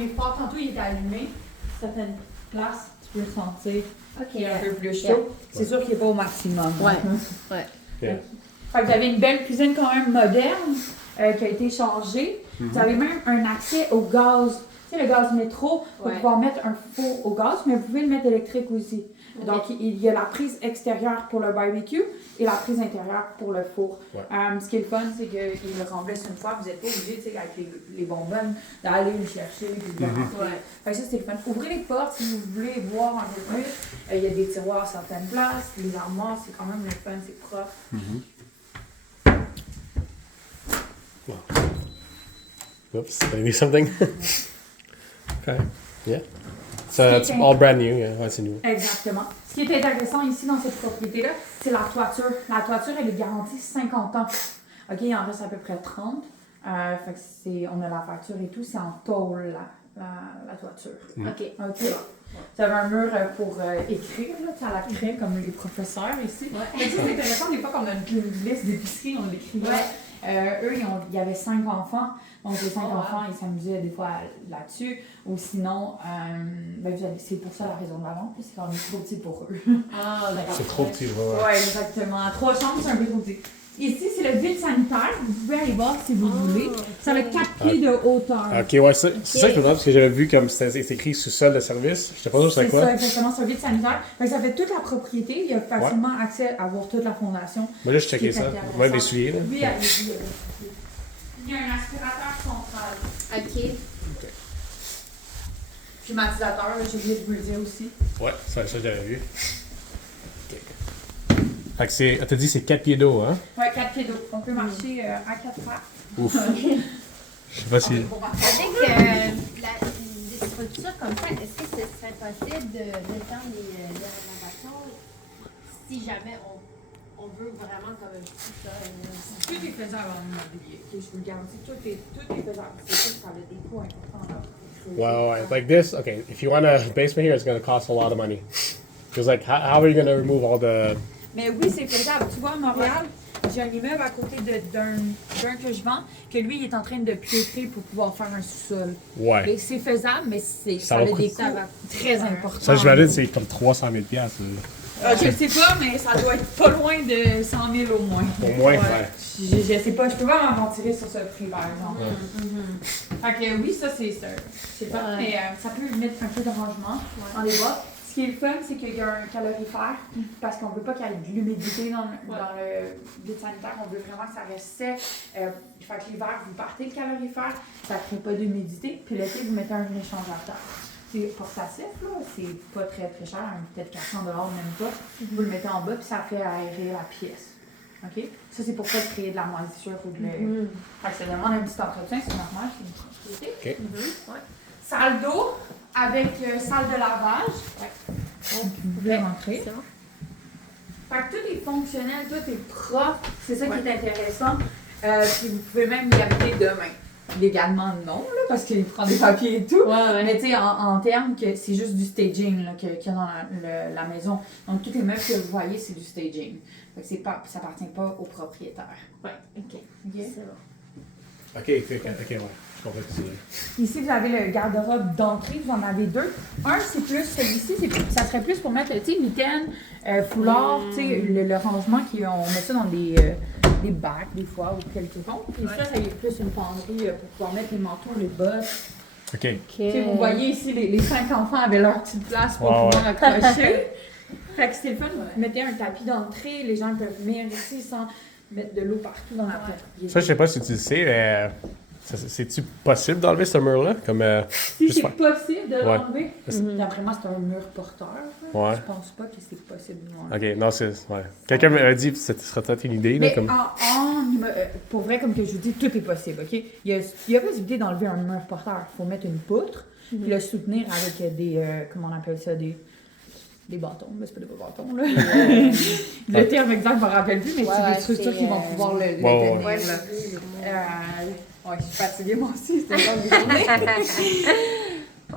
allumé fort. Tantôt, il était allumé. Certaines places, tu peux le sentir. Il est un peu plus chaud. C'est sûr qu'il n'est pas au maximum. Ouais. Fait que vous avez une belle cuisine quand même moderne qui a été changée. Vous avez même un accès au gaz. Tu sais, le gaz métro, pour pouvoir mettre un four au gaz, mais vous pouvez le mettre électrique aussi. Donc, il y a la prise extérieure pour le barbecue et la prise intérieure pour le four. Ce qui est le fun, c'est qu'il le remplace une fois. Vous n'êtes pas obligé, tu sais, avec les bonbonnes, d'aller le chercher et de le remplir. Fait que ça, c'est le fun. Ouvrez les portes si vous voulez voir un peu plus. Il y a des tiroirs à certaines places. Les armoires, c'est quand même le fun, c'est propre. Oops, did I do something? Okay, yeah. So it's all brand new, yeah, c'est nouveau. Exactement. Ce qui est intéressant ici dans cette propriété-là, c'est la toiture. La toiture, elle est garantie 50 ans. OK, il en reste à peu près 30. Fait que on a la facture et tout, c'est en tôle, la toiture. OK. Vous avez un mur pour écrire, là, à la craie, comme les professeurs ici. Mais ça, c'est intéressant, des fois, quand on a une liste d'épicerie, on l'écrit là. Eux, il y avait 5 enfants. Donc, les 5 enfants, ils s'amusaient des fois là-dessus. Ou sinon, c'est pour ça la raison de la vente, c'est quand même trop petit pour eux. C'est trop petit, Oui, exactement. 3 chambres, c'est un peu trop petit. Ici, c'est le vide sanitaire. Vous pouvez aller voir si vous voulez. Ça a 4 pieds de hauteur. Ok, ouais, c'est ça que je me demande, parce que j'avais vu comme c'était écrit sous-sol de service. Je sais pas sûr c'est quoi. C'est ça, exactement, c'est un vide sanitaire. Fait que ça fait toute la propriété. Il y a facilement accès à voir toute la fondation. Moi, là, je checkais ça. Même les souliers, là. Oui, allez-y. Il y a un aspirateur central. OK. Climatisateur, j'ai oublié de vous le dire aussi. Ouais, ça j'avais vu. Fait que c'est. T'as dit c'est 4 pieds d'eau, hein? Ouais, 4 pieds d'eau. On peut marcher à 4 pattes. Ouf. Je sais pas si. Avec des structures comme ça, est-ce que ce serait possible de faire les rénovations si jamais on veut vraiment comme un petit ça? Tout est faisable en immobilier. Je vous le garantis, tout est faisable. C'est sûr que ça a des coûts importants. Well, like this, okay, if you want a basement here, it's going to cost a lot of money. Because, like, how are you going to remove all the. Mais oui, c'est faisable. Tu vois, à Montréal, j'ai un immeuble à côté d'un que je vends, que lui, il est en train de piétrer pour pouvoir faire un sous-sol. Ouais. Et c'est faisable, mais ça va a des coûter- coûts très importants. Ça, j'imagine, c'est comme 300 000 $. Je ne sais pas, mais ça doit être pas loin de 100 000 au moins. Au moins, ouais. Je sais pas, je peux pas m'aventurer sur ce prix, par exemple. Fait que oui, ça, c'est pas, mais ça peut mettre un peu de rangement dans les boîtes. Ce qui est le fun, c'est qu'il y a un calorifère, parce qu'on veut pas qu'il y ait de l'humidité dans le vide sanitaire. On veut vraiment que ça reste sec. Fait que l'hiver, vous partez le calorifère, ça ne crée pas d'humidité. Puis l'été, vous mettez un échangeur. C'est portatif, là. C'est pas très très cher, peut-être 400 $, même pas. Vous le mettez en bas, puis ça fait aérer la pièce. OK? Ça, c'est pour pas créer de la moisissure ou de le. Fait que ça demande un petit entretien, c'est normal, c'est une propriété. OK. Salle d'eau avec salle de lavage. Donc, vous pouvez rentrer. C'est bon. Fait que tout est fonctionnel, tout est propre. C'est ça qui est intéressant. Puis vous pouvez même y habiter demain. Légalement, non, là, parce qu'il prend des papiers et tout. Mais tu sais, en termes que c'est juste du staging là, qu'il y a dans la maison. Donc, tous les meubles que vous voyez, c'est du staging. Fait que ça appartient pas au propriétaire. OK. C'est bon. OK, ouais. Je comprends que c'est. Ici, vous avez le garde-robe d'entrée, vous en avez 2. Un, c'est plus, celui-ci, ça serait plus pour mettre, tu sais, mitaine, foulard, tu sais, le rangement, on met ça dans des bacs, des fois, ou quelque chose. Puis ça est plus une penderie pour pouvoir mettre les manteaux, les bottes. OK. Tu sais, vous voyez ici, les 5 enfants avaient leur petite place pour pouvoir accrocher. Fait que c'était le fun, vous mettez un tapis d'entrée, les gens peuvent venir ici sans mettre de l'eau partout dans la propriété. Ça, je sais pas si tu le sais, mais. C'est-tu possible d'enlever ce mur-là? Comme, Si c'est possible de l'enlever, Ouais. d'après moi, c'est un mur porteur. Ouais. Je pense pas que c'est possible de OK, l'enlever. non, c'est. Ouais. Quelqu'un m'a dit que ce serait peut-être une idée. Là, Mais comme. pour vrai, comme que je vous dis, tout est possible, OK? Il y a possibilité d'enlever un mur porteur. Il faut mettre une poutre, puis le soutenir avec des, comment on appelle ça, des bâtons, mais c'est pas des bâtons, là. Le terme exact, je me rappelle plus, mais c'est des structures qui vont pouvoir le tenir, là. Ouais, je suis fatiguée, moi aussi, c'était une longue journée.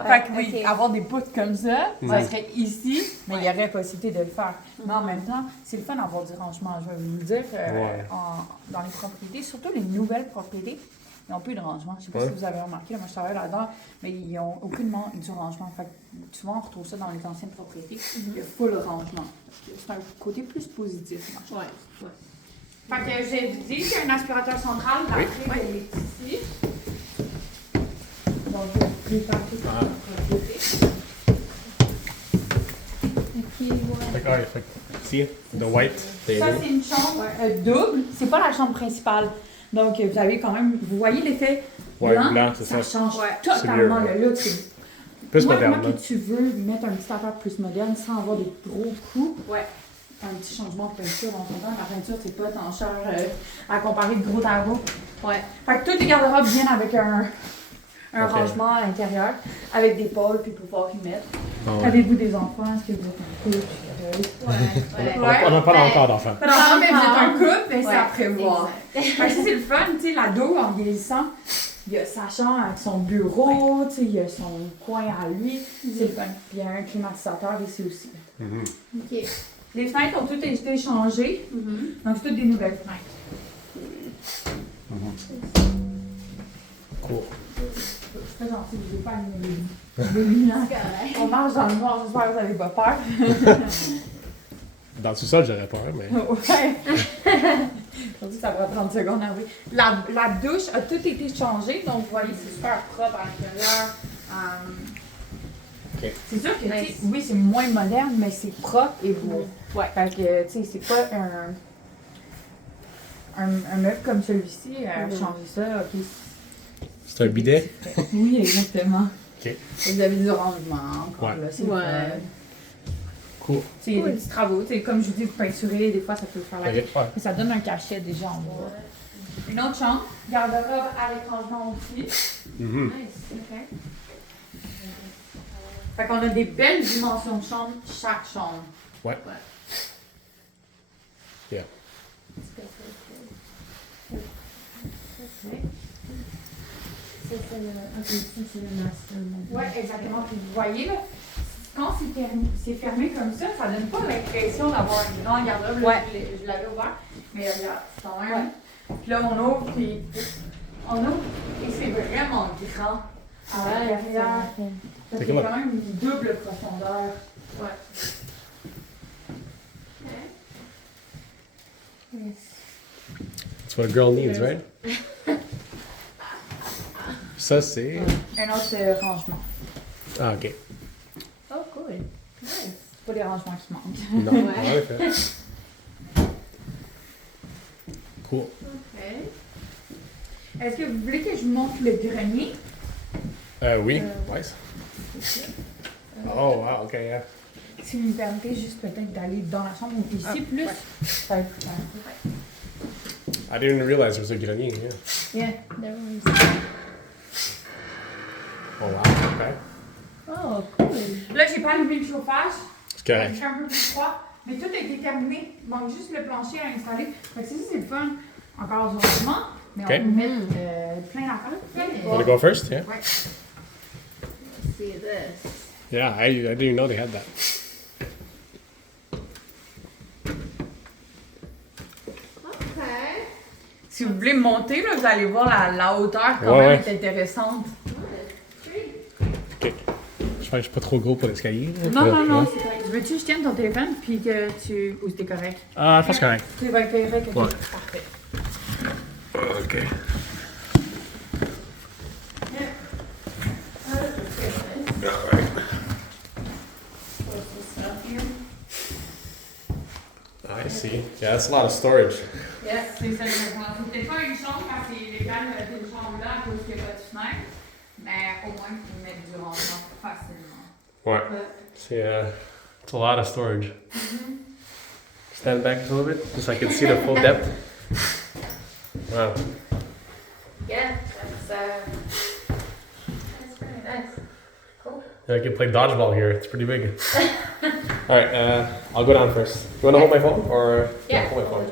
Fait que oui, avoir des poutres comme ça, ça serait ici, mais il y aurait possibilité de le faire. Mais en même temps, c'est le fun d'avoir du rangement. Je vais vous le dire, dans les propriétés, surtout les nouvelles propriétés, Ils n'ont plus de rangement. Je sais pas Ouais. si vous avez remarqué, là, moi je travaille là-dedans, mais ils n'ont aucunement du rangement. Fait que souvent, on retrouve ça dans les anciennes propriétés. Il y a full rangement. C'est un côté plus positif. Moi, je trouve. Fait que j'ai dit qu'il y a un aspirateur central. La Oui. clé, elle est ici. Donc, je vais faire tout ça Ah. de côté. Fait que, alright, fait que, see, the white Ça, table. c'est une chambre double. C'est pas la chambre principale. Donc, vous avez quand même. Vous voyez l'effet Ouais, blanc? blanc, c'est Ça ça. change Ouais. totalement C'est mieux, le look. C'est- Plus moi, moderne. Moi, que tu veux mettre un petit affaire plus moderne sans avoir des gros coups, Ouais. un petit changement de peinture, on s'entend. La peinture, c'est pas tant cher à comparer de gros tableaux. Ouais. Fait que tous les garde-robes viennent avec un Ok. rangement à l'intérieur, avec des pôles, puis pouvoir y mettre. Ah ouais. Avez-vous des enfants? Est-ce que vous êtes en couple? Ouais. On n'a pas Ben, encore d'enfants. Pas d'enfants, mais vous êtes un couple, mais c'est Ouais, à prévoir. exact. Fait que ça, c'est le fun, tu sais, l'ado, en vieillissant, il a sa chambre avec son bureau, tu sais, il a son coin à lui, c'est le fun. Puis il y a un climatisateur ici aussi. Mhm. Ok. Les fenêtres ont toutes été changées, donc c'est toutes des nouvelles fenêtres. Cool. C'est très gentil, je vais pas allumer les lumières. C'est correct. On marche dans le noir, j'espère que vous n'avez pas peur. Dans le sous-sol, j'aurais peur, mais. Ouais. Je dis que ça va 30 secondes à ouvrir. La douche a tout été changée, donc vous voyez, c'est super propre à l'intérieur. Ok. C'est sûr que, tu sais, Nice. oui, c'est moins moderne, mais c'est propre et beau. Ouais. Fait que, tu sais, c'est pas un meuble comme celui-ci, changer ça, ok. C'est un bidet? Oui, exactement. Ok. Et vous avez du rangement, encore Ouais. là, c'est Ouais. le fun. Cool. Tu sais, il y a des petits travaux, tu sais, comme je vous dis, vous peinturez, des fois ça peut faire la Ok. Ouais. mais ça donne un cachet déjà en bas. Une autre chambre, garde-robe à l'étrangement aussi. Mhm. Nice. Ok. Fait qu'on a des belles dimensions de chambre, chaque chambre. Ouais. Yeah. Ok. Ça, c'est le. Ok, ça, c'est le master. Ouais, exactement. Puis vous voyez, là, quand c'est fermé comme ça donne pas l'impression d'avoir une grande garde-robe. Là, Ouais. je l'avais ouvert, mais regarde, c'est quand même. Puis là, on ouvre, puis on ouvre, et c'est vraiment grand à l'intérieur. Ça C'est fait comme quand même une double profondeur. Ouais. That's what a girl needs, right? Ça, c'est. Un autre rangement. Ah, ok. Oh, cool. Nice. C'est pas des rangements qui manquent. Non, Ouais. en effet. Cool. Ok. Est-ce que vous voulez que je vous montre le grenier? Oui. Nice. Oh, wow, ok, yeah. Si vous me permettez juste peut-être d'aller dans la chambre ou ici plus. Ça va être plus simple. I didn't even realize there was a grenier here. Yeah. There was. Oh, wow, ok. Oh, cool. Là, j'ai pas allumé le chauffage. C'est correct. Il fait un peu plus froid. Mais tout a été terminé. Il manque juste le plancher à installer. Fait que ça, c'est le fun. Encore du rangement. Mais Ok. on peut mettre plein d'affaires. Plein de Want to go first? Yeah. Ouais. Let's see this. Yeah, I didn't even know they had that. Ok. Si vous voulez monter, là, vous allez voir la hauteur quand Ouais, même ouais. est intéressante. Ok. Je suis pas trop gros pour l'escalier. là. Non, non, Ouais. non, c'est correct. Veux-tu que je tienne ton téléphone puis que tu. Ou c'était correct? Ah, je pense correct. Tu vas être correct. Ok. Ouais. Parfait. Ok. I see. Yeah, that's a lot of storage. Yes, c'est ça exactement. Faut peut-être pas une chambre quand c'est légal de mettre une chambre là à cause qu'il n'y a pas de fenêtre, mais au moins tu peux mettre du rangement facilement. Ouais. C'est it's a lot of storage. Stand back a little bit, just so I can see the full depth. Wow. Yeah, that's very nice. Yeah, I can play dodgeball here. It's pretty big. All right, I'll go down first. You want to hold my phone or Yeah. hold my phone?